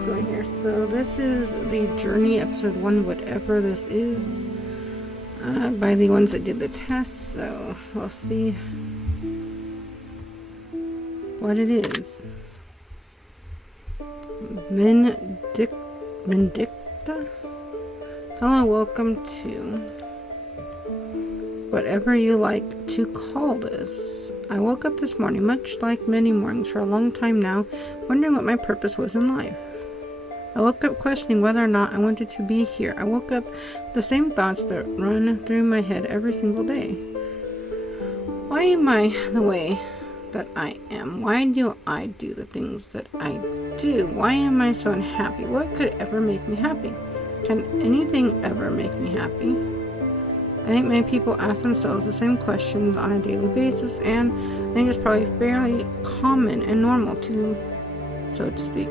Kino-Ki here. So this is the Journey episode 1, whatever this is, by the ones that did the test. So we'll see what it is. Vindicta? Hello, welcome to whatever you like to call this. I woke up this morning, much like many mornings for a long time now, wondering what my purpose was in life. I woke up questioning whether or not I wanted to be here. I woke up the same thoughts that run through my head every single day. Why am I the way that I am? Why do I do the things that I do? Why am I so unhappy? What could ever make me happy? Can anything ever make me happy? I think many people ask themselves the same questions on a daily basis, and I think it's probably fairly common and normal to, so to speak.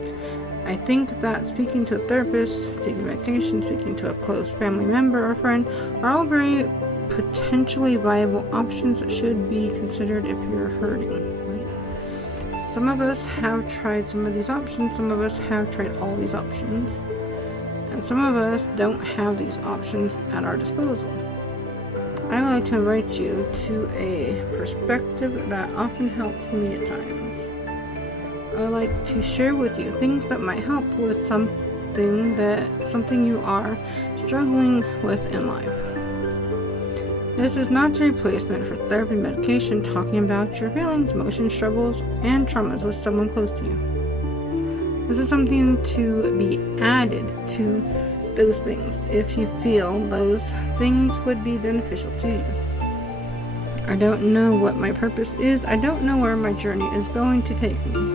I think that speaking to a therapist, taking vacation, speaking to a close family member or friend are all very potentially viable options that should be considered if you're hurting, right? Some of us have tried some of these options, some of us have tried all these options, and some of us don't have these options at our disposal. I would like to invite you to a perspective that often helps me at times. I would like to share with you things that might help with something you are struggling with in life. This is not a replacement for therapy, medication, talking about your feelings, emotions, struggles, and traumas with someone close to you. This is something to be added to those things if you feel those things would be beneficial to you. I don't know what my purpose is. I don't know where my journey is going to take me.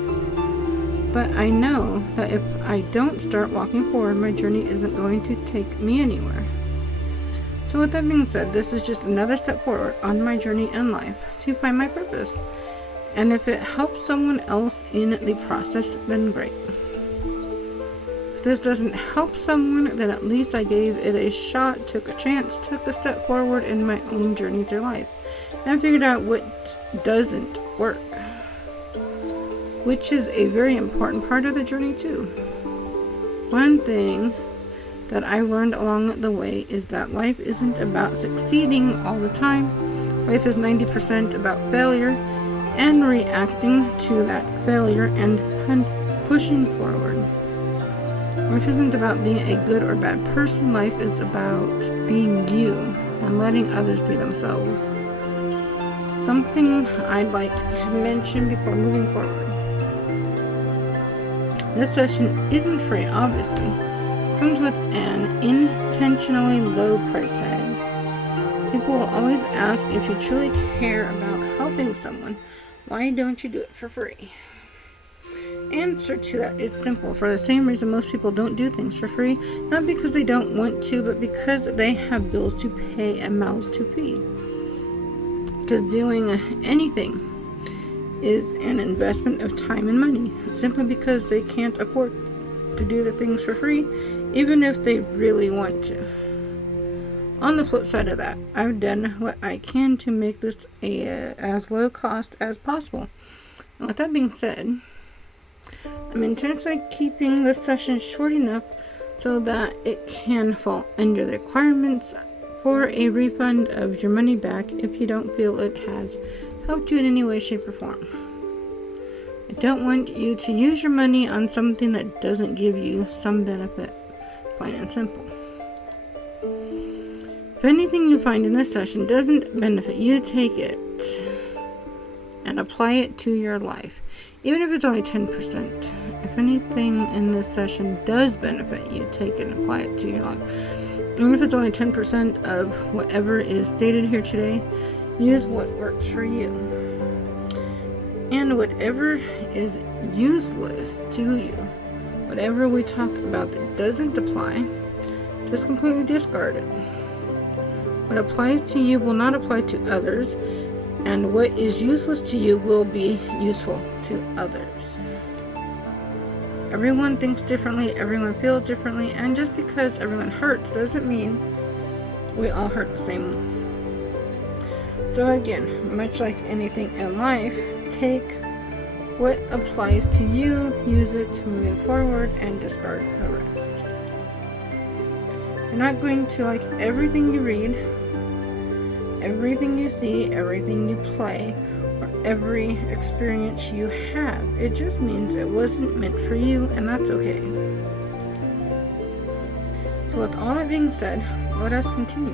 But I know that if I don't start walking forward, my journey isn't going to take me anywhere. So with that being said, this is just another step forward on my journey in life to find my purpose. And if it helps someone else in the process, then great. If this doesn't help someone, then at least I gave it a shot, took a chance, took a step forward in my own journey through life, and figured out what doesn't work, which is a very important part of the journey too. One thing that I learned along the way is that life isn't about succeeding all the time. Life is 90% about failure and reacting to that failure and pushing forward. Life isn't about being a good or bad person. Life is about being you and letting others be themselves. Something I'd like to mention before moving forward. This session isn't free, obviously. It comes with an intentionally low price tag. People will always ask if you truly care about helping someone, why don't you do it for free? Answer to that is simple. For the same reason most people don't do things for free, not because they don't want to, but because they have bills to pay and mouths to feed. Because doing anything is an investment of time and money, simply because they can't afford to do the things for free, even if they really want to. On the flip side of that, I've done what I can to make this as low cost as possible. And with that being said, I'm intentionally keeping this session short enough so that it can fall under the requirements for a refund of your money back if you don't feel it has helped you in any way, shape, or form. I don't want you to use your money on something that doesn't give you some benefit, plain and simple. If anything you find in this session doesn't benefit you, take it and apply it to your life, even if it's only 10%. If anything in this session does benefit you, take it and apply it to your life. Even if it's only 10% of whatever is stated here today, use what works for you. And whatever is useless to you, whatever we talk about that doesn't apply, just completely discard it. What applies to you will not apply to others, and what is useless to you will be useful to others. Everyone thinks differently, everyone feels differently, and just because everyone hurts doesn't mean we all hurt the same. So again, much like anything in life, take What applies to you, use it to move it forward, and discard the rest. You're not going to like everything you read, everything you see, everything you play, or every experience you have. It just means it wasn't meant for you, and that's okay. So with all that being said, let us continue.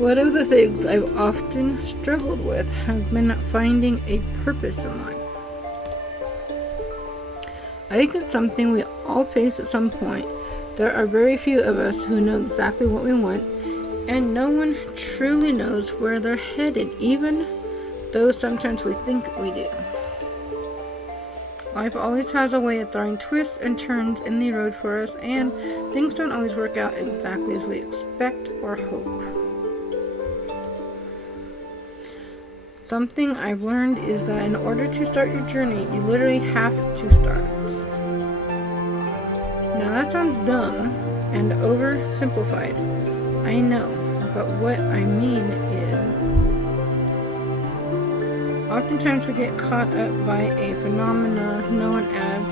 One of the things I've often struggled with has been finding a purpose in life. I think it's something we all face at some point. There are very few of us who know exactly what we want, and no one truly knows where they're headed, even though sometimes we think we do. Life always has a way of throwing twists and turns in the road for us, and things don't always work out exactly as we expect or hope. Something I've learned is that in order to start your journey, you literally have to start. Now that sounds dumb and oversimplified, I know, but what I mean is, oftentimes we get caught up by a phenomena known as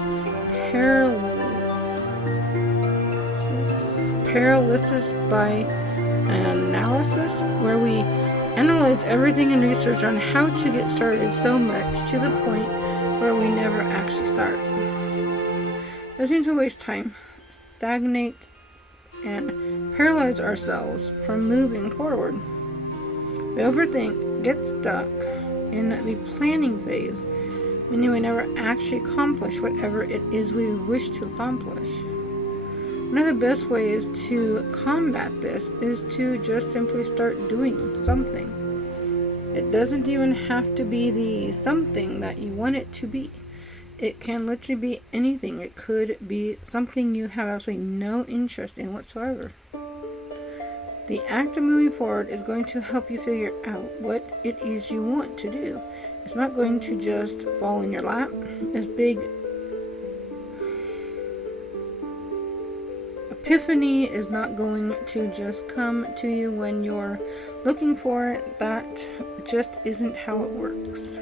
paralysis by analysis, where we analyze everything and research on how to get started so much to the point where we never actually start. This means we waste time, stagnate, and paralyze ourselves from moving forward. We overthink, get stuck in the planning phase, meaning we never actually accomplish whatever it is we wish to accomplish. One of the best ways to combat this is to just simply start doing something. It doesn't even have to be the something that you want it to be. It can literally be anything. It could be something you have absolutely no interest in whatsoever. The act of moving forward is going to help you figure out what it is you want to do. It's not going to just fall in your lap. This big epiphany is not going to just come to you when you're looking for it. That just isn't how it works.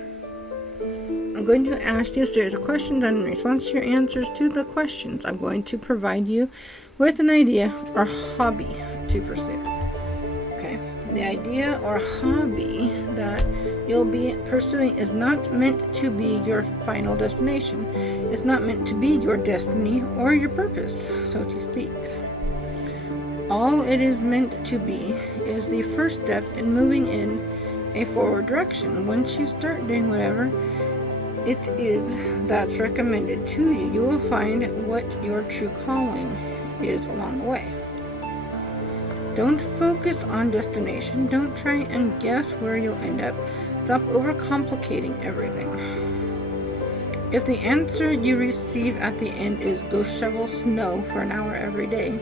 I'm going to ask you a series of questions, and in response to your answers to the questions, I'm going to provide you with an idea or hobby to pursue. Okay, the idea or hobby that you'll be pursuing is not meant to be your final destination. It's not meant to be your destiny or your purpose, so to speak. All it is meant to be is the first step in moving in a forward direction. Once you start doing whatever it is that's recommended to you, you will find what your true calling is along the way. Don't focus on destination. Don't try and guess where you'll end up. Stop overcomplicating everything. If the answer you receive at the end is go shovel snow for an hour every day,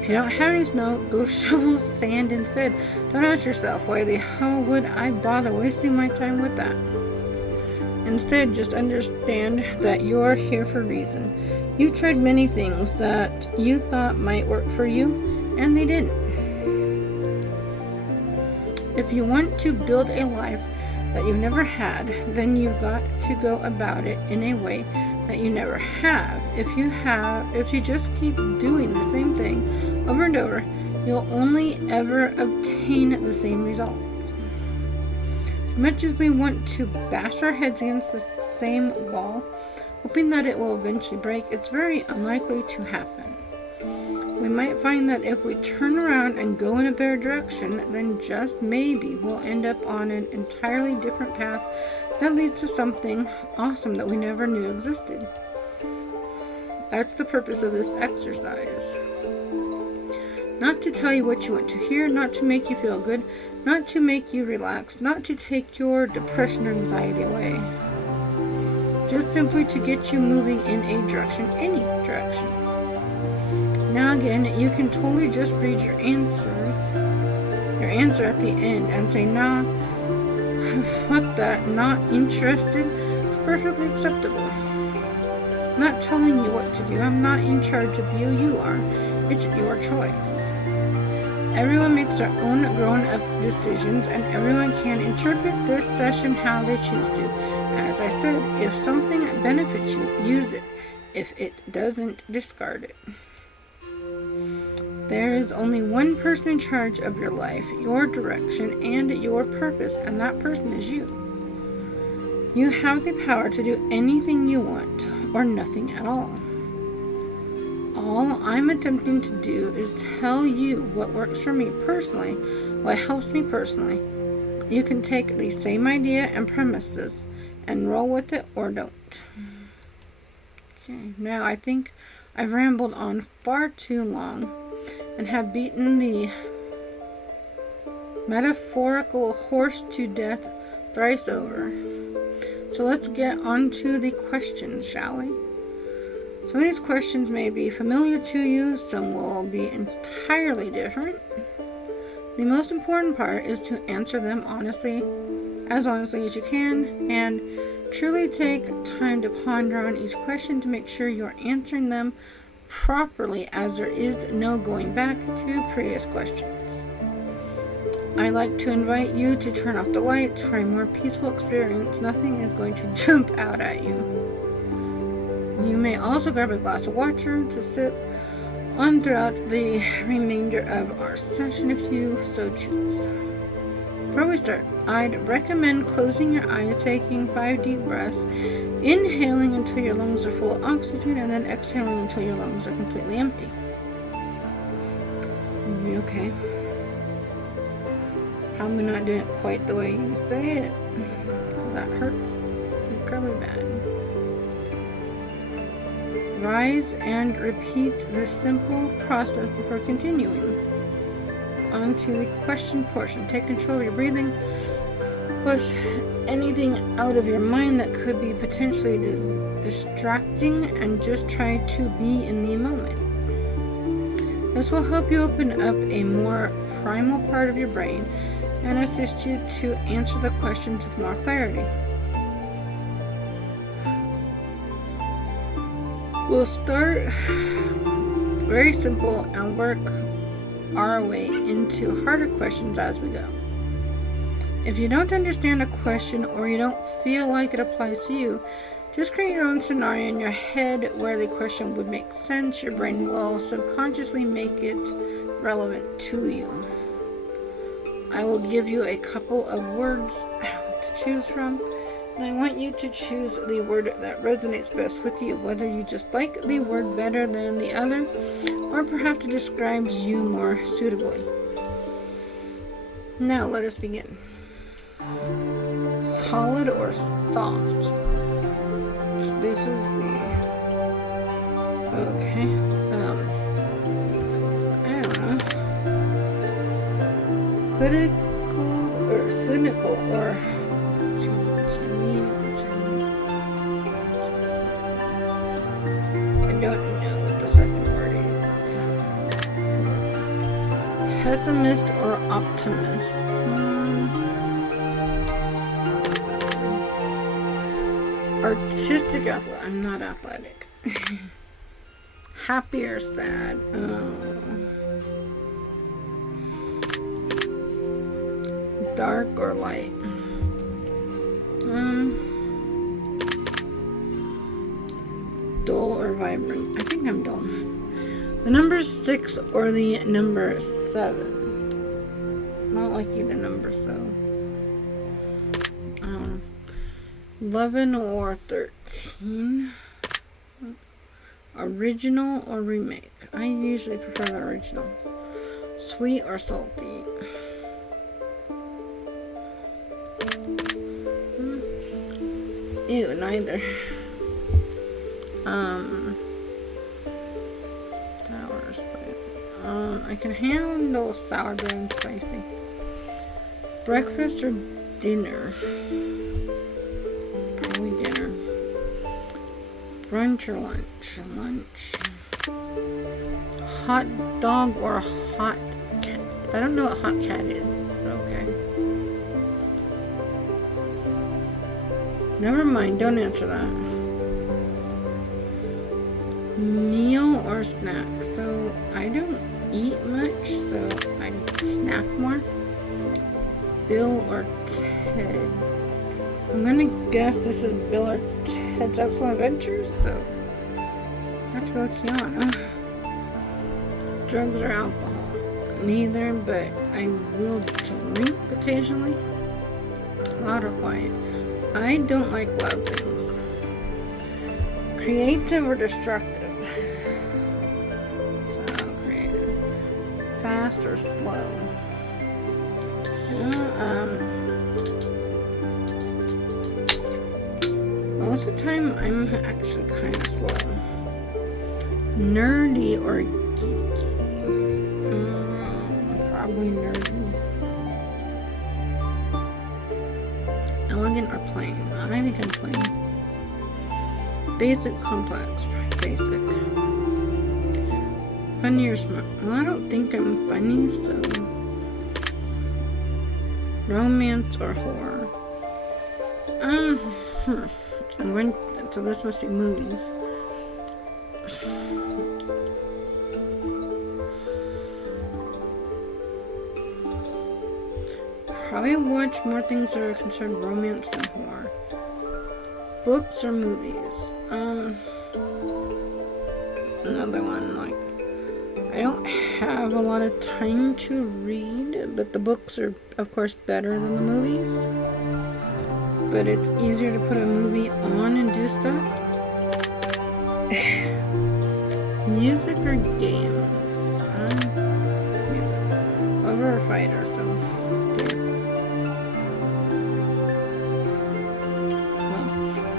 if you don't have any snow, go shovel sand instead. Don't ask yourself, why the hell would I bother wasting my time with that? Instead, just understand that you're here for a reason. You tried many things that you thought might work for you, and they didn't. If you want to build a life that you've never had, then you've got to go about it in a way that you never have. If you just keep doing the same thing over and over, you'll only ever obtain the same results. As much as we want to bash our heads against the same wall, hoping that it will eventually break, it's very unlikely to happen. We might find that if we turn around and go in a better direction, then just maybe we'll end up on an entirely different path that leads to something awesome that we never knew existed. That's the purpose of this exercise. Not to tell you what you want to hear, not to make you feel good, not to make you relax, not to take your depression or anxiety away. Just simply to get you moving in a direction, any direction. Now again, you can totally just read your answer at the end and say, nah, fuck that, not interested. It's perfectly acceptable. I'm not telling you what to do. I'm not in charge of you. You are. It's your choice. Everyone makes their own grown-up decisions, and everyone can interpret this session how they choose to. As I said, if something benefits you, use it. If it doesn't, discard it. There is only one person in charge of your life, your direction, and your purpose, and that person is you. You have the power to do anything you want, or nothing at all. All I'm attempting to do is tell you what works for me personally, what helps me personally. You can take the same idea and premises and roll with it or don't. Okay, now I think I've rambled on far too long and have beaten the metaphorical horse to death thrice over. So let's get on to the questions, shall we? Some of these questions may be familiar to you, some will be entirely different. The most important part is to answer them honestly as you can, and truly take time to ponder on each question to make sure you're answering them properly, as there is no going back to previous questions. I'd like to invite you to turn off the lights for a more peaceful experience. Nothing is going to jump out at you. You may also grab a glass of water to sip on throughout the remainder of our session if you so choose. Before we start, I'd recommend closing your eyes, taking 5 deep breaths, inhaling until your lungs are full of oxygen, and then exhaling until your lungs are completely empty. Okay. Probably not doing it quite the way you say it. That hurts incredibly bad. Rise and repeat this simple process before continuing. On to the question portion. Take control of your breathing. Push anything out of your mind that could be potentially distracting, and just try to be in the moment. This will help you open up a more primal part of your brain and assist you to answer the questions with more clarity. We'll start very simple and work our way into harder questions as we go. If you don't understand a question or you don't feel like it applies to you, just create your own scenario in your head where the question would make sense. Your brain will subconsciously make it relevant to you. I will give you a couple of words to choose from, and I want you to choose the word that resonates best with you, whether you just like the word better than the other, or perhaps it describes you more suitably. Now let us begin. Solid or soft? This is the... Okay. I don't know. Critical or cynical or... I don't know what the second word is. Pessimist or optimist? Artistic athletic. I'm not athletic. Happy or sad? Dark or light? Dull or vibrant? I think I'm dull. The number 6 or the number 7? Not like either number, so. 11 or 13? Original or remake? I usually prefer the original. Sweet or salty? Ew, neither. Sour or spicy? I can handle sour, but and spicy. Breakfast or dinner? Probably dinner. Brunch or lunch? Lunch. Hot dog or hot cat? I don't know what hot cat is, but okay. Never mind, don't answer that. Meal or or snack. So I don't eat much, so I snack more. Bill or Ted? I'm gonna guess this is Bill or Ted's Excellent Adventures, so I have to go with Kiana. Drugs or alcohol? Neither, but I will drink occasionally. Loud or quiet? I don't like loud things. Creative or destructive? So, creative. Fast or slow? Most of the time, I'm actually kind of slow. Nerdy or geeky? Probably nerdy. Elegant or plain? I think I'm plain. Basic, complex, basic. Funny or smart? Well, I don't think I'm funny, so. Romance or horror? I'm going. So this must be movies. Probably watch more things that are considered romance than horror. Books or movies? Another one, like, I don't have a lot of time to read, but the books are, of course, better than the movies. But it's easier to put a movie on and do stuff. Music or games? Lover or fighter, so.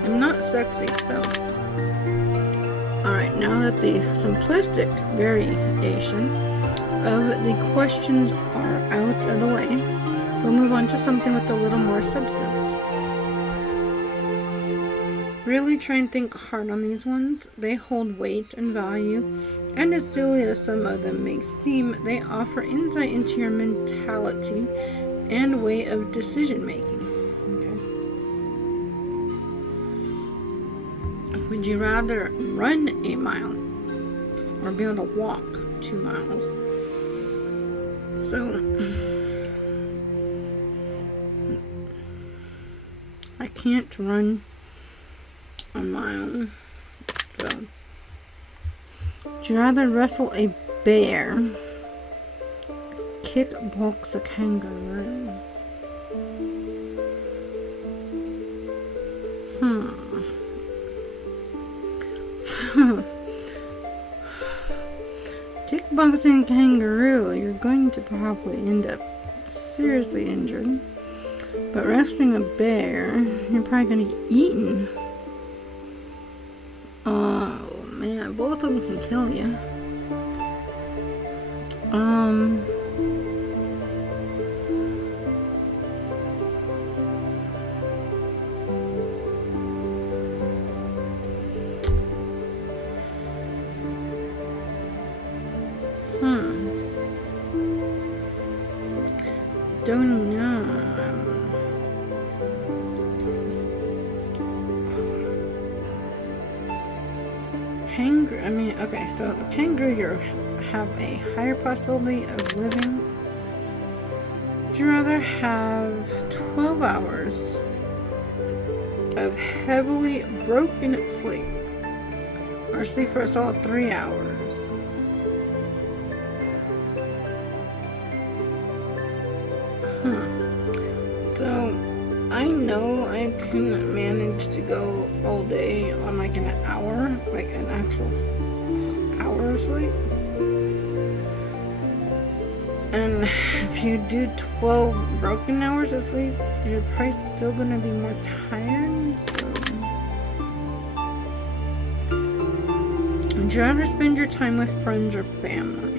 I'm not sexy, so. Alright, now that the simplistic variation of the questions are out of the way, we'll move on to something with a little more substance. Really try and think hard on these ones. They hold weight and value, and as silly as some of them may seem, they offer insight into your mentality and way of decision making. Would you rather run a mile or be able to walk 2 miles? So, I can't run a mile. So, would you rather wrestle a bear, kickbox a kangaroo? So, kickboxing a kangaroo, you're going to probably end up seriously injured. But wrestling a bear, you're probably going to get eaten. Oh man, both of them can kill you. Don't know. Kangaroo, okay, so the kangaroo, you have a higher possibility of living. Would you rather have 12 hours of heavily broken sleep or sleep for a solid 3 hours? So, I know I can manage to go all day on like an hour, like an actual hour of sleep. And if you do 12 broken hours of sleep, you're probably still going to be more tired, so. Would you rather spend your time with friends or family?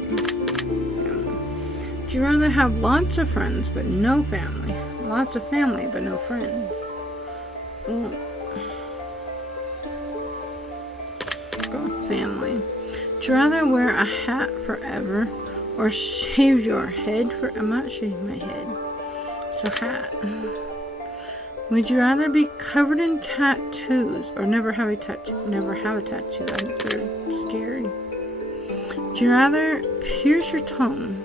Would you rather have lots of friends but no family? Lots of family but no friends? Ooh. Go with family. Would you rather wear a hat forever or shave your head for? I'm not shaving my head. So hat. Would you rather be covered in tattoos or never have a tattoo? Never have a tattoo. I think they're scary. Would you rather pierce your tongue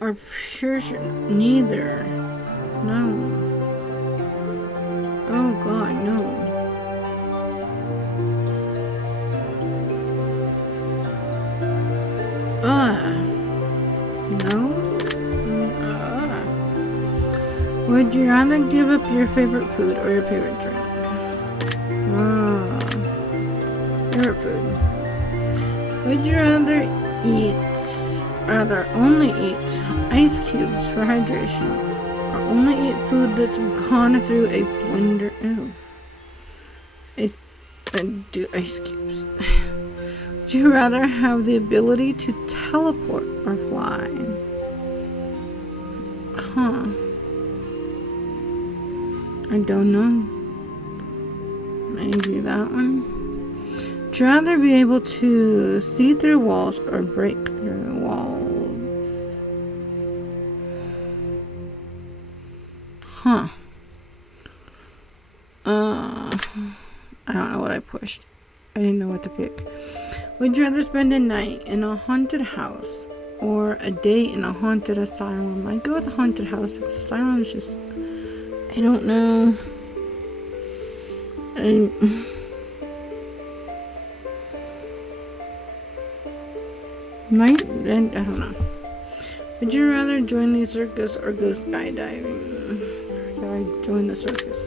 or pierce your... Neither. No. Oh God, no. No. Would you rather give up your favorite food or your favorite drink? Favorite food. Would you rather only eat ice cubes for hydration, or only eat food that's gone through a blender? Ew. I do ice cubes. Would you rather have the ability to teleport or fly? I don't know. Maybe that one. Would you rather be able to see through walls or break through walls? I don't know what I pushed. I didn't know what to pick. Would you rather spend a night in a haunted house or a day in a haunted asylum? I'd go with the haunted house because asylum is just... I don't know. I don't know. Would you rather join the circus or go skydiving? I join the circus.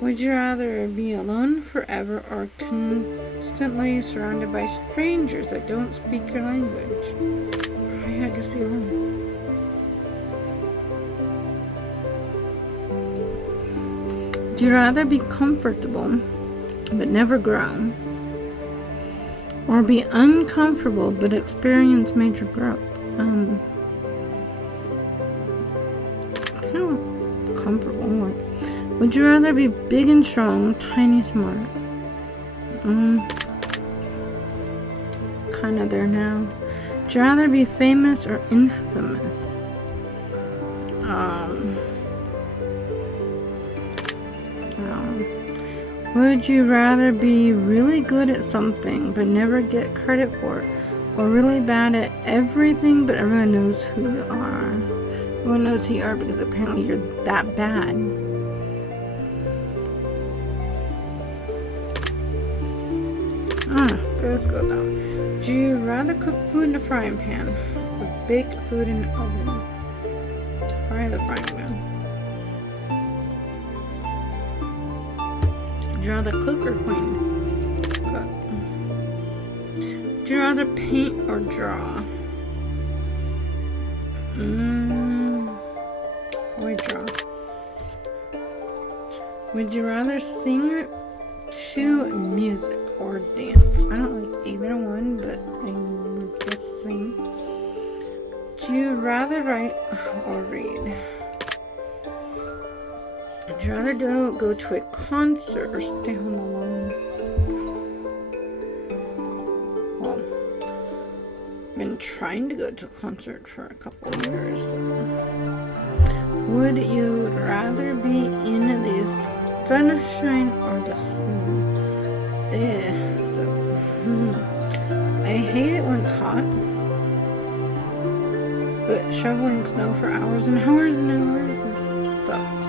Would you rather be alone forever or constantly surrounded by strangers that don't speak your language? I just be alone. Would you rather be comfortable but never grow, or be uncomfortable but experience major growth? Kind of comfortable. Would you rather be big and strong, tiny smart? Kind of there now. Would you rather be famous or infamous? Would you rather be really good at something but never get credit for it, or really bad at everything but everyone knows who you are? Everyone knows who you are because apparently you're that bad. Let's go down. Would you rather cook food in a frying pan or bake food in an oven? Probably the frying pan. Would you rather cook or clean? Cook. Would you rather paint or draw? Or draw. Would you rather sing to music or dance? I don't like either one, but I guess sing. Would you rather write or read? Would you rather go to a concert or stay home alone? Well, I've been trying to go to a concert for a couple of years. So. Would you rather be in the sunshine or the snow? I hate it when it's hot, but shoveling snow for hours and hours and hours sucks.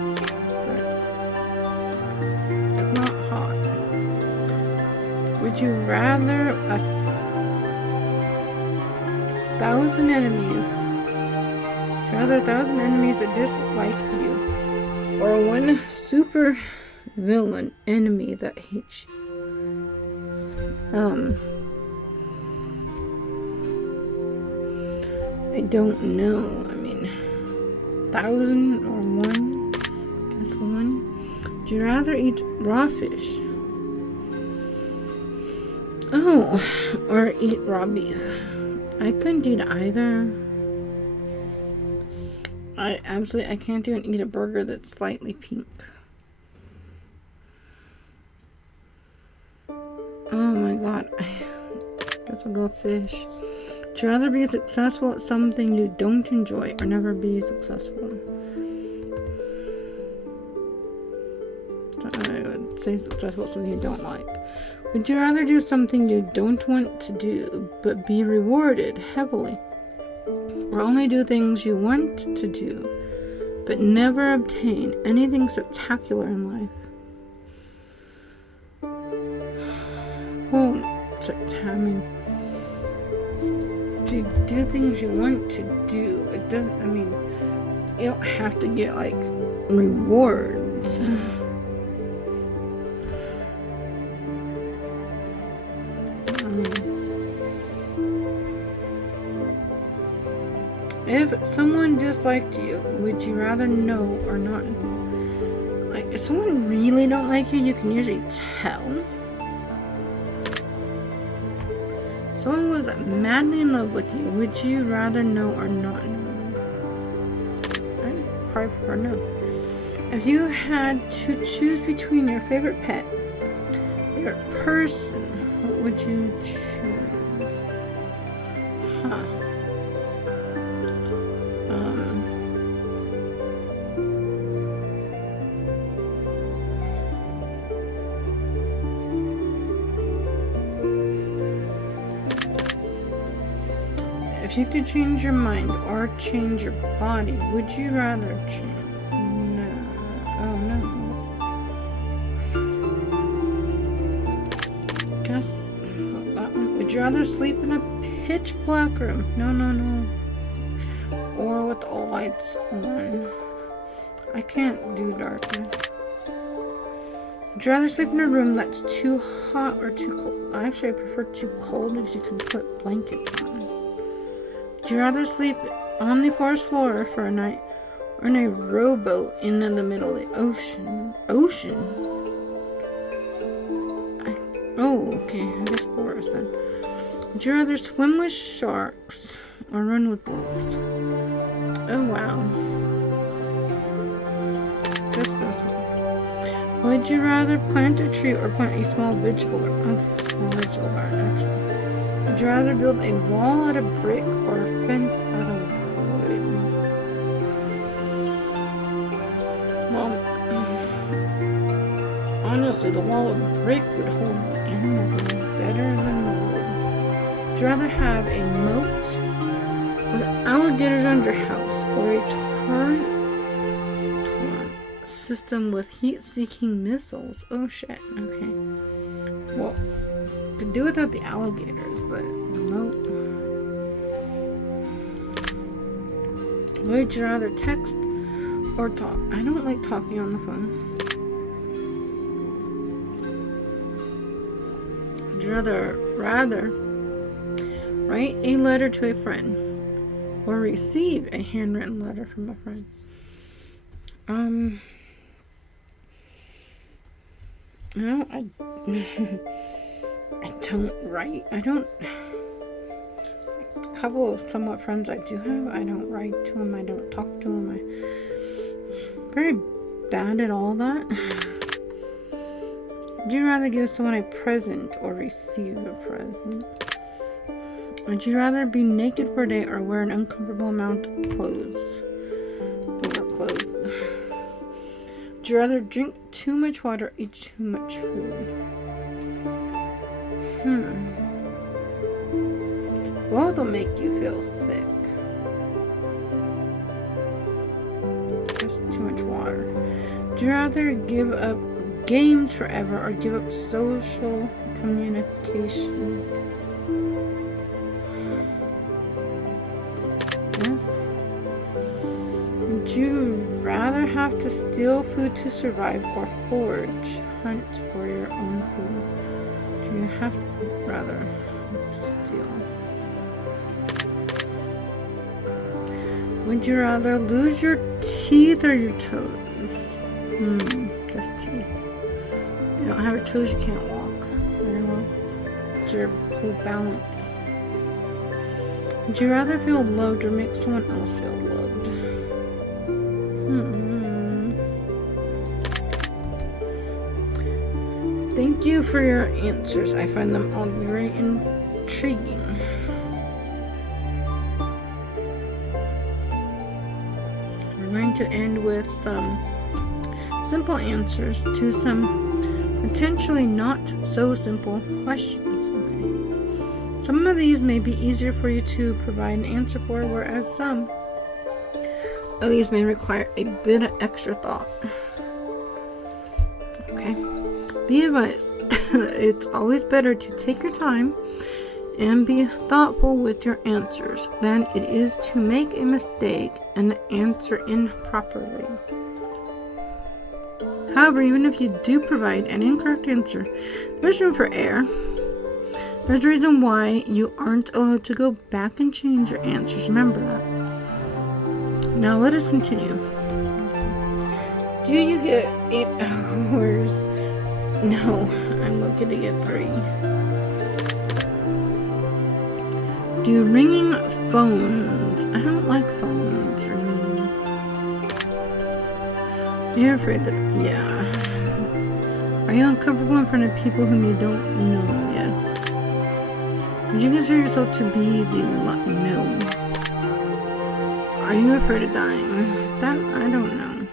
But it's not hot. Would you rather 1,000 enemies? Would you rather 1,000 enemies that dislike you, or one super villain enemy that hates you? I don't know. I mean, 1,000 or one? Guess one. Would you rather eat raw fish? Oh, or eat raw beef? I couldn't eat either. I can't even eat a burger that's slightly pink. Oh my god. I guess I'll go fish. Would you rather be successful at something you don't enjoy or never be successful? I would say successful at something you don't like. Would you rather do something you don't want to do, but be rewarded heavily? Or only do things you want to do, but never obtain anything spectacular in life? Well, I mean, if you do things you want to do, it doesn't, I mean, you don't have to get, like, rewards. If someone disliked you, would you rather know or not know? Like, if someone really don't like you, you can usually tell. If someone was madly in love with you, would you rather know or not know? I'd probably prefer no. If you had to choose between your favorite pet, favorite person, what would you choose? Huh. If you could change your mind or change your body, would you rather change? No. Oh no. Guess that one. Would you rather sleep in a pitch black room? No. Or with all lights on? I can't do darkness. Would you rather sleep in a room that's too hot or too cold? Actually, I prefer too cold because you can put blankets on. Would you rather sleep on the forest floor for a night or in a rowboat in the middle of the ocean? Okay, I guess forest then. Would you rather swim with sharks or run with wolves? Oh wow. Just this one. Would you rather plant a tree or plant a small vegetable garden? Small vegetable garden, actually. Would you rather build a wall out of brick or a fence out of wood? Well, honestly, the wall of brick would hold the animals in better than the wood. Would you rather have a moat with alligators around your house or a torrent system with heat-seeking missiles? Oh shit, okay. Well, could do without the alligators, but nope. Would you rather text or talk? I don't like talking on the phone. Would you rather write a letter to a friend or receive a handwritten letter from a friend? I don't write. A couple of somewhat friends I do have, I don't write to them. I don't talk to them. I'm very bad at all that. Would you rather give someone a present or receive a present? Would you rather be naked for a day or wear an uncomfortable amount of clothes? Overclothes. Would you rather drink too much water or eat too much food? Both will make you feel sick. Just too much water. Would you rather give up games forever or give up social communication? Yes. Would you rather have to steal food to survive or forage, hunt for your own food? Do you have rather to steal? Would you rather lose your teeth or your toes? Just teeth. You don't have your toes, you can't walk very well. It's your whole balance. Would you rather feel loved or make someone else feel loved? Thank you for your answers. I find them all very intriguing. We're going to end with some simple answers to some Potentially not so simple questions. Okay. Some of these may be easier for you to provide an answer for, whereas some of these may require a bit of extra thought. Okay. Be advised, it's always better to take your time and be thoughtful with your answers than it is to make a mistake and answer improperly. However, even if you do provide an incorrect answer, there's room for error. There's a reason why you aren't allowed to go back and change your answers. Remember that. Now let us continue. Do you get 8 hours? No, I'm looking to get 3. Do ringing phones? I don't like phones ringing. You're afraid that, yeah. Are you uncomfortable in front of people whom you don't know? Yes. Would you consider yourself to be the no? Are you afraid of dying? That, I don't know.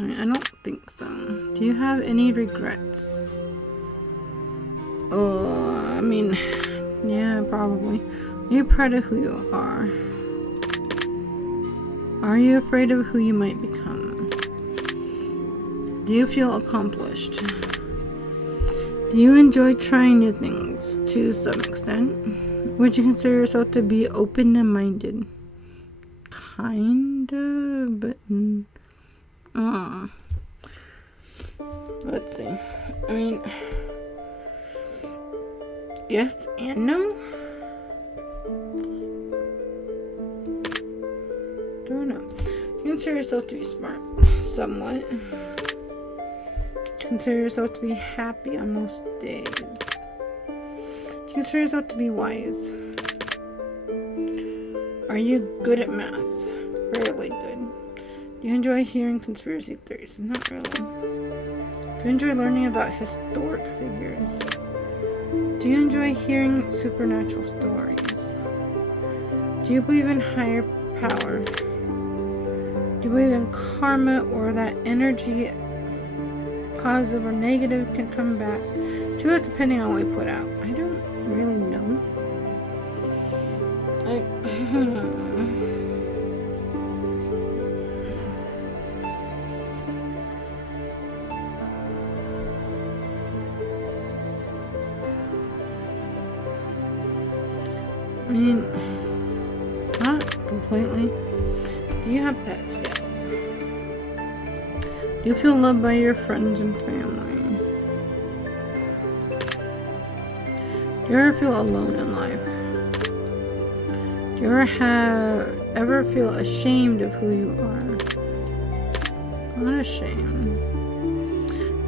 I don't think so. Do you have any regrets? I mean, yeah, probably. Are you proud of who you are? Are you afraid of who you might become? Do you feel accomplished? Do you enjoy trying new things to some extent? Would you consider yourself to be open-minded? Kinda, but... Let's see. I mean... Yes and no? Don't know. You consider yourself to be smart. Somewhat. Consider yourself to be happy on most days. Do you consider yourself to be wise? Are you good at math? Fairly good. Do you enjoy hearing conspiracy theories? Not really. Do you enjoy learning about historic figures? Do you enjoy hearing supernatural stories? Do you believe in higher power? Do you believe in karma, or that energy, positive or negative, can come back to us depending on what we put out? I don't really know. I mean, not completely. Do you have pets? Yes. Do you feel loved by your friends and family? Do you ever feel alone in life? Do you ever feel ashamed of who you are? Not ashamed.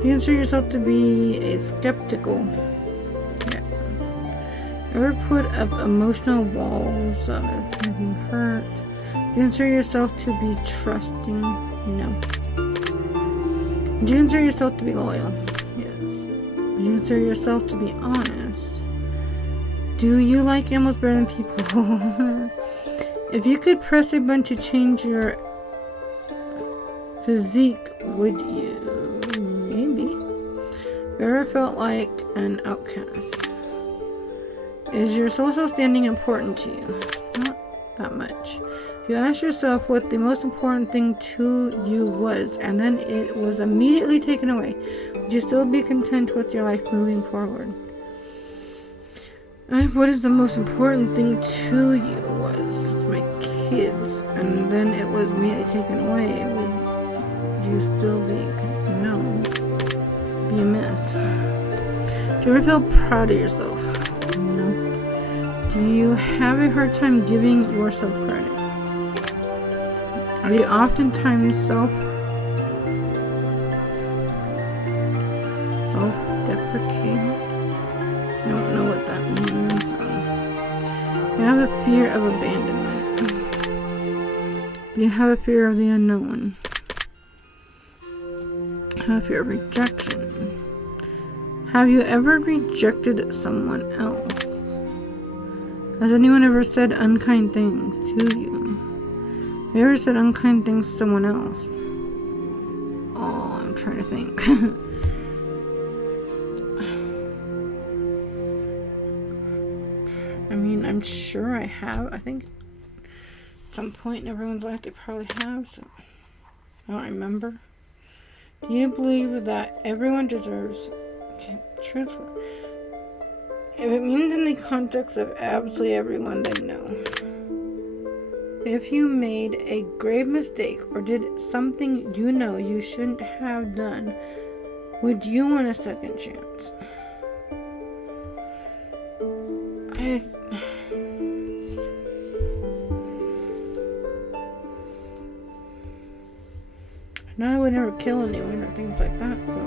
Do you consider yourself to be a skeptical? Yeah. Ever put up emotional walls that have made you hurt? Do you consider yourself to be trusting? No. Do you consider yourself to be loyal? Yes. Do you consider yourself to be honest? Do you like animals better than people? If you could press a button to change your physique, would you? Maybe. You ever felt like an outcast? Is your social standing important to you? Not that much. You ask yourself what the most important thing to you was, and then it was immediately taken away. Would you still be content with your life moving forward? And what is the most important thing to you was my kids, and then it was immediately taken away. Would you still be no? Be a mess. Do you ever feel proud of yourself? No. Do you have a hard time giving yourself credit? Are you oftentimes self-deprecating? I don't know what that means. You have a fear of abandonment. You have a fear of the unknown. You have a fear of rejection. Have you ever rejected someone else? Has anyone ever said unkind things to you? Have you ever said unkind things to someone else? Oh, I'm trying to think. I mean, I'm sure I have. I think at some point in everyone's life they probably have, so I don't remember. Do you believe that everyone deserves truthful? If it means in the context of absolutely everyone, then no. If you made a grave mistake or did something you know you shouldn't have done, would you want a second chance? No, I would never kill anyone or things like that, so,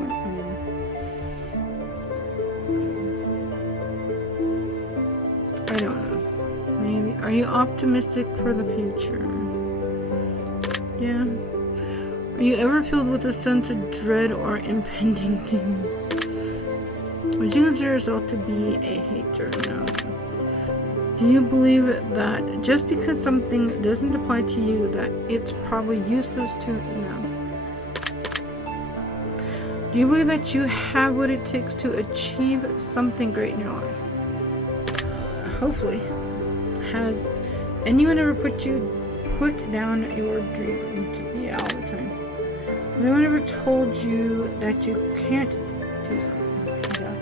I don't know. Maybe. Are you optimistic for the future? Yeah. Are you ever filled with a sense of dread or impending doom? Would you consider yourself to be a hater? No. Do you believe that just because something doesn't apply to you, that it's probably useless to? No. Do you believe that you have what it takes to achieve something great in your life? Hopefully. Has anyone ever put down your dream? Yeah, all the time. Has anyone ever told you that you can't do something? Yeah.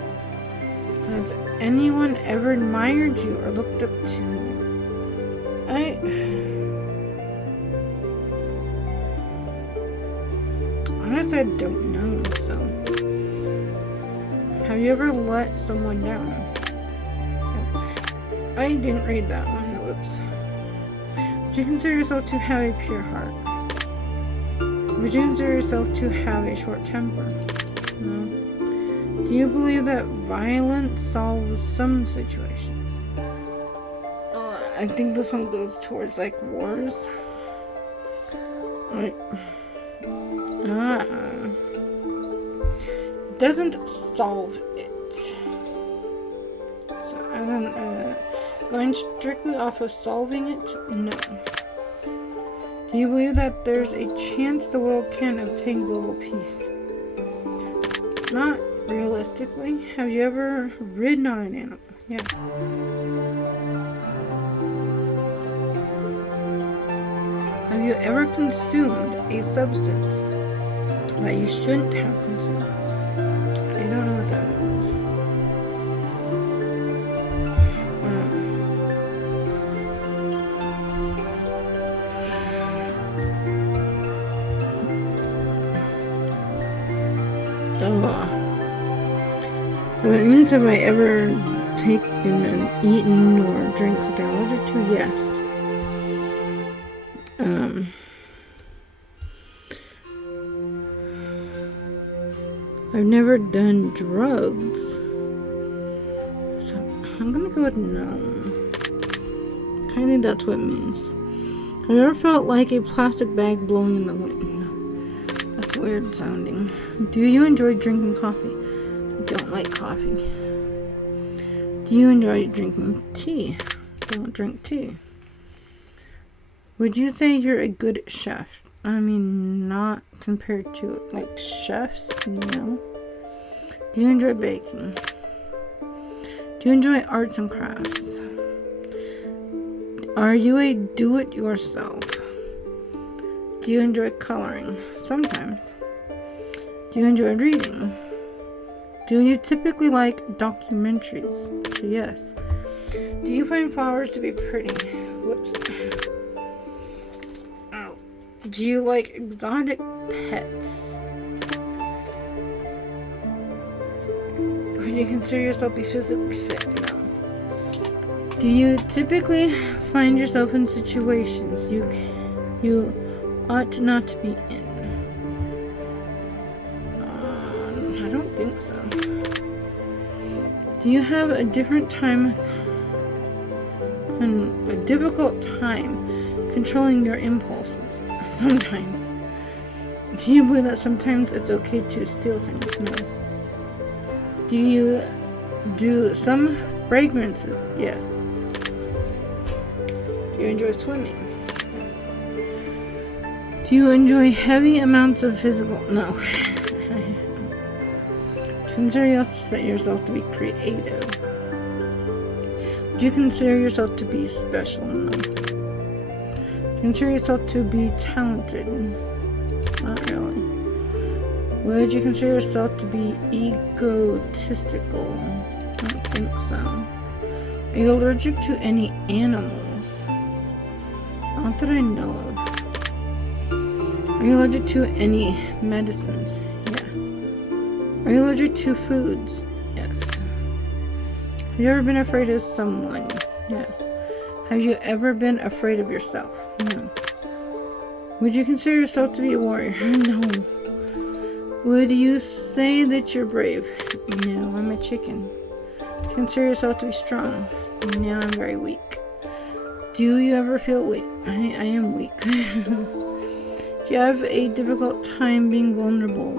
Has anyone ever admired you or looked up to you? Honestly, I don't know, so. Have you ever let someone down? I didn't read that one. Whoops. Would you consider yourself to have a pure heart? Would you consider yourself to have a short temper? No. Do you believe that violence solves some situations? I think this one goes towards like wars. Doesn't solve it. So I don't going strictly off of solving it, no. Do you believe that there's a chance the world can obtain global peace? Not realistically. Have you ever ridden on an animal? Yeah. Have you ever consumed a substance that you shouldn't have consumed? I don't know what that means. If it means have I ever taken and eaten or drank something I'm allergic to? Yes. I've never done drugs, so I'm gonna go with no. I think that's what it means. Have you ever felt like a plastic bag blowing in the wind? That's weird sounding. Do you enjoy drinking coffee? I don't like coffee. Do you enjoy drinking tea? I don't drink tea. Would you say you're a good chef? I mean, not compared to, like, chefs, no. Do you enjoy baking? Do you enjoy arts and crafts? Are you a do-it-yourself? Do you enjoy coloring? Sometimes. Do you enjoy reading? Do you typically like documentaries? Yes. Do you find flowers to be pretty? Whoops. Do you like exotic pets? Would you consider yourself to be physically fit? No. Do you typically find yourself in situations you ought not to be in? I don't think so. Do you have a difficult time controlling your impulses? Sometimes. Do you believe that sometimes it's okay to steal things? No. Do you do some fragrances? Yes. Do you enjoy swimming? Yes. Do you enjoy heavy amounts of physical? No. Consider yourself to be creative. Do you consider yourself to be special? No. Consider yourself to be talented? Not really. Would you consider yourself to be egotistical? I don't think so. Are you allergic to any animals? Not that I know of. Are you allergic to any medicines? Yeah. Are you allergic to foods? Yes. Have you ever been afraid of someone? Yes. Have you ever been afraid of yourself? No. Would you consider yourself to be a warrior? No. Would you say that you're brave? No, I'm a chicken. Do you consider yourself to be strong? No, I'm very weak. Do you ever feel weak? I am weak. Do you have a difficult time being vulnerable?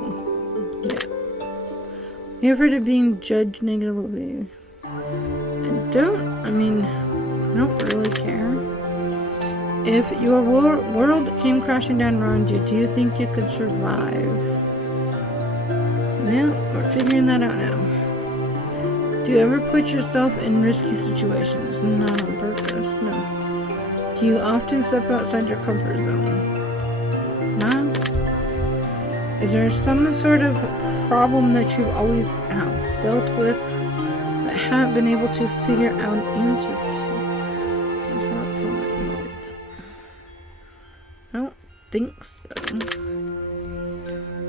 Yeah. Are you afraid of being judged negatively? I don't really care. If your world came crashing down around you, do you think you could survive? Well, we're figuring that out now. Do you ever put yourself in risky situations? Not on purpose, no. Do you often step outside your comfort zone? No. Is there some sort of problem that you've always dealt with but haven't been able to figure out an answer to? Some sort of problem that you've always done. I don't think so.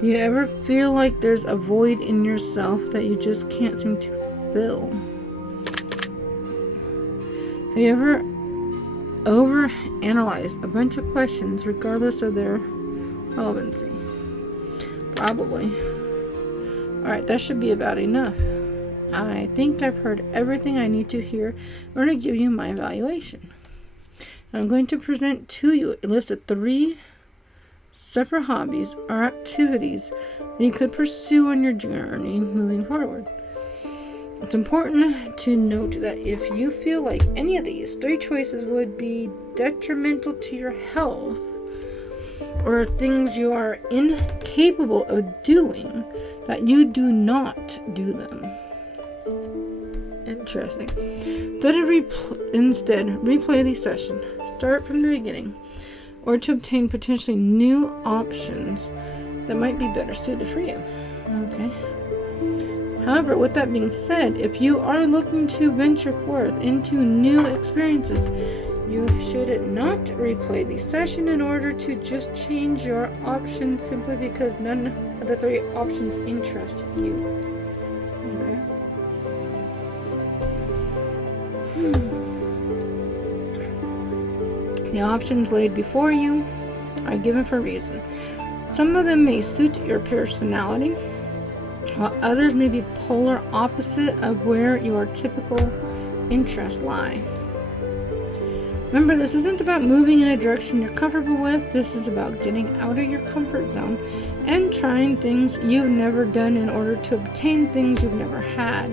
Do you ever feel like there's a void in yourself that you just can't seem to fill? Have you ever overanalyzed a bunch of questions regardless of their relevancy? Probably. Alright, that should be about enough. I think I've heard everything I need to hear in order to give you my evaluation. I'm going to present to you a list of 3 separate hobbies or activities that you could pursue on your journey moving forward. It's important to note that if you feel like any of these 3 choices would be detrimental to your health or things you are incapable of doing, that you do not do them. Interesting. Instead, replay the session. Start from the beginning, or to obtain potentially new options that might be better suited for you. Okay. However, with that being said, if you are looking to venture forth into new experiences, you should not replay the session in order to just change your options simply because none of the 3 options interest you. Okay. The options laid before you are given for a reason. Some of them may suit your personality, while others may be polar opposite of where your typical interests lie. Remember, this isn't about moving in a direction you're comfortable with. This is about getting out of your comfort zone and trying things you've never done in order to obtain things you've never had.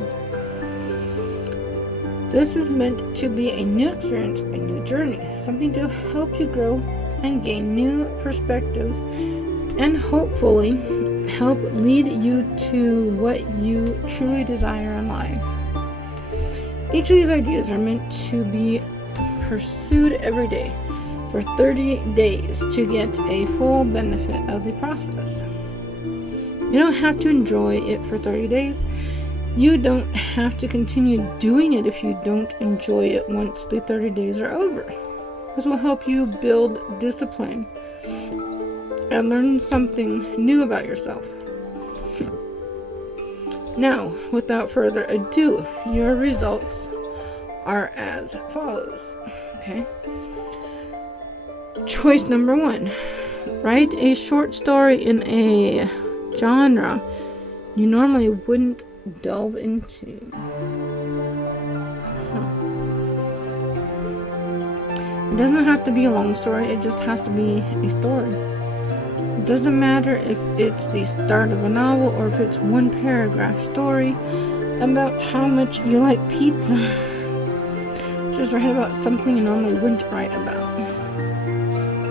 This is meant to be a new experience, a new journey, something to help you grow and gain new perspectives and hopefully help lead you to what you truly desire in life. Each of these ideas are meant to be pursued every day for 30 days to get a full benefit of the process. You don't have to enjoy it for 30 days. You don't have to continue doing it if you don't enjoy it once the 30 days are over. This will help you build discipline and learn something new about yourself. Now, without further ado, your results are as follows. Okay. Choice number 1. Write a short story in a genre you normally wouldn't delve into. It doesn't have to be a long story, it just has to be a story. It doesn't matter if it's the start of a novel or if it's one paragraph story about how much you like pizza. Just write about something you normally wouldn't write about.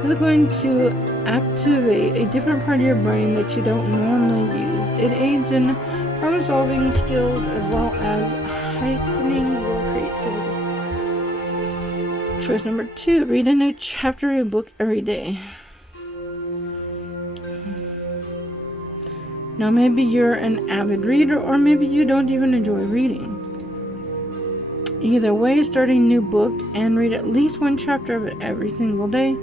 This is going to activate a different part of your brain that you don't normally use. It aids in problem-solving skills, as well as heightening your creativity. Choice number 2, read a new chapter of a book every day. Now maybe you're an avid reader, or maybe you don't even enjoy reading. Either way, start a new book and read at least one chapter of it every single day,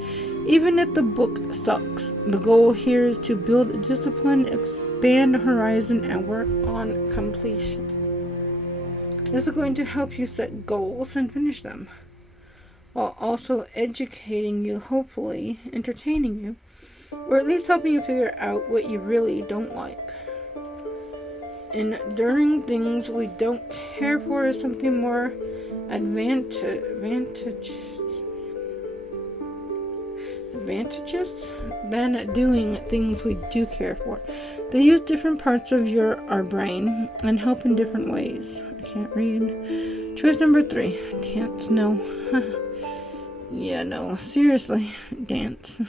even if the book sucks. The goal here is to build discipline, expand horizon, and work on completion. This is going to help you set goals and finish them, while also educating you, hopefully entertaining you, or at least helping you figure out what you really don't like. Enduring things we don't care for is something more advantageous than doing things we do care for. They use different parts of our brain and help in different ways. I can't read. Choice number 3, dance. No. Yeah, no. Seriously, dance.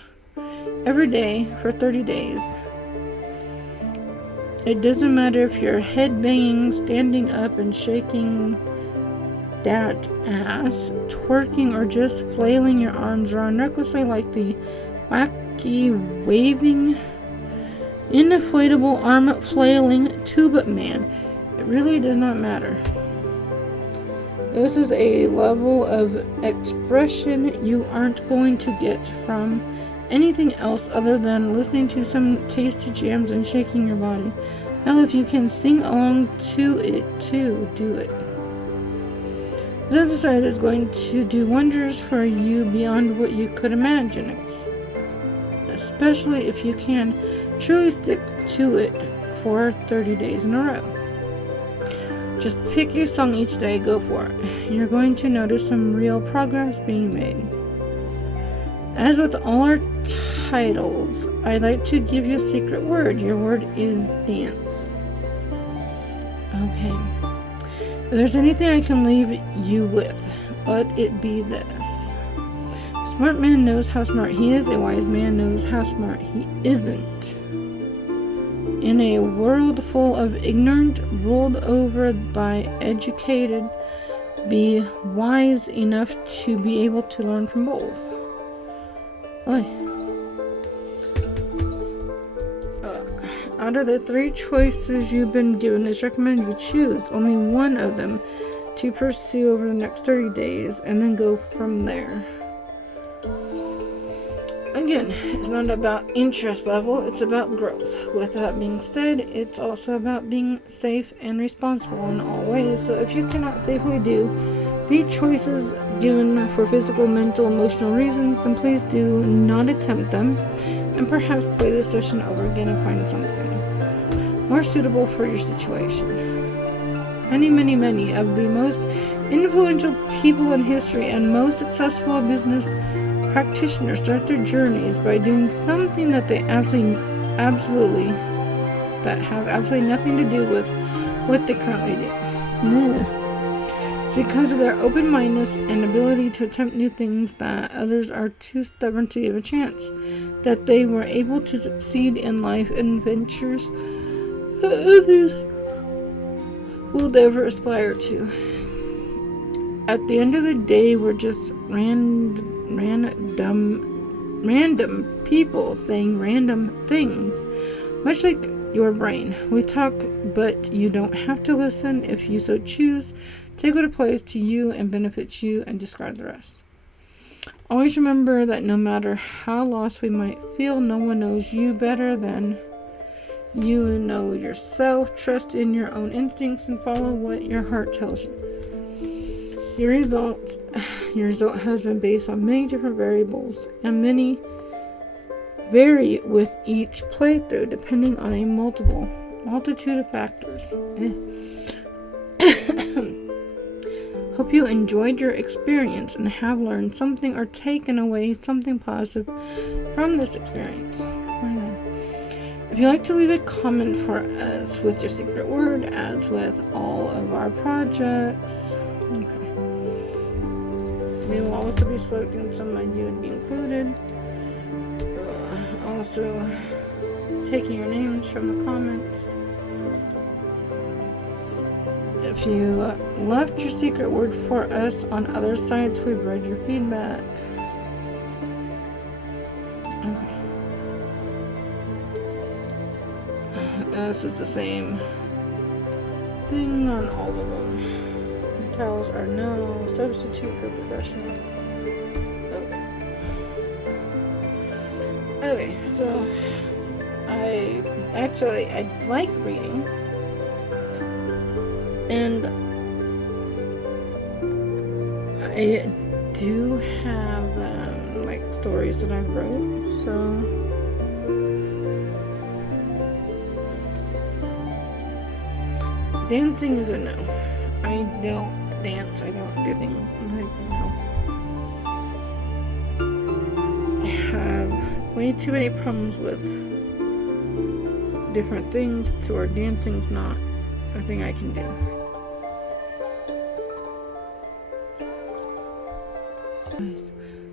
Every day for 30 days. It doesn't matter if you're headbanging, standing up and shaking that ass, twerking, or just flailing your arms around recklessly like the wacky, waving, inflatable arm flailing tuba man. It really does not matter. This is a level of expression you aren't going to get from anything else other than listening to some tasty jams and shaking your body. Hell, if you can sing along to it too, do it. This exercise is going to do wonders for you beyond what you could imagine, especially if you can truly stick to it for 30 days in a row. Just pick a song each day, go for it. You're going to notice some real progress being made. As with all our titles, I'd like to give you a secret word. Your word is dance. Okay. If there's anything I can leave you with, let it be this. A smart man knows how smart he is. A wise man knows how smart he isn't. In a world full of ignorant, ruled over by educated, be wise enough to be able to learn from both. Out of the 3 choices you've been given, it's recommended you choose only one of them to pursue over the next 30 days and then go from there. Again, it's not about interest level, it's about growth. With that being said, it's also about being safe and responsible in all ways. So if you cannot safely do the choices given for physical, mental, emotional reasons, then please do not attempt them, and perhaps play this session over again and find something more suitable for your situation. Many of the most influential people in history and most successful business practitioners start their journeys by doing something that they absolutely nothing to do with what they currently do. It's because of their open-mindedness and ability to attempt new things that others are too stubborn to give a chance, that they were able to succeed in life and ventures that others will never aspire to. At the end of the day, we're just random people saying random things, much like your brain. We talk, but you don't have to listen. If you so choose, take what applies to you and benefits you and discard the rest. Always remember that no matter how lost we might feel, no one knows you better than you know yourself. Trust in your own instincts and follow what your heart tells you. Your result has been based on many different variables, and many vary with each playthrough depending on a multitude of factors. Hope you enjoyed your experience and have learned something or taken away something positive from this experience. If you'd like to leave a comment for us with your secret word, as with all of our projects, we will also be selecting someone you would be included. Also taking your names from the comments. If you left your secret word for us on other sites, we've read your feedback. Okay. This is the same thing on all of them. Towels are no substitute for professional. Okay, so I like reading, and I do have like stories that I wrote, so dancing is a no. I don't dance, I don't do things like, I have way too many problems with different things to where dancing's not a thing I can do.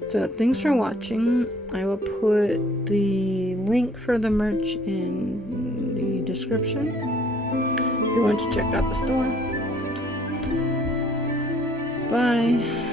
So thanks for watching. I will put the link for the merch in the description if you want to check out the store. Bye.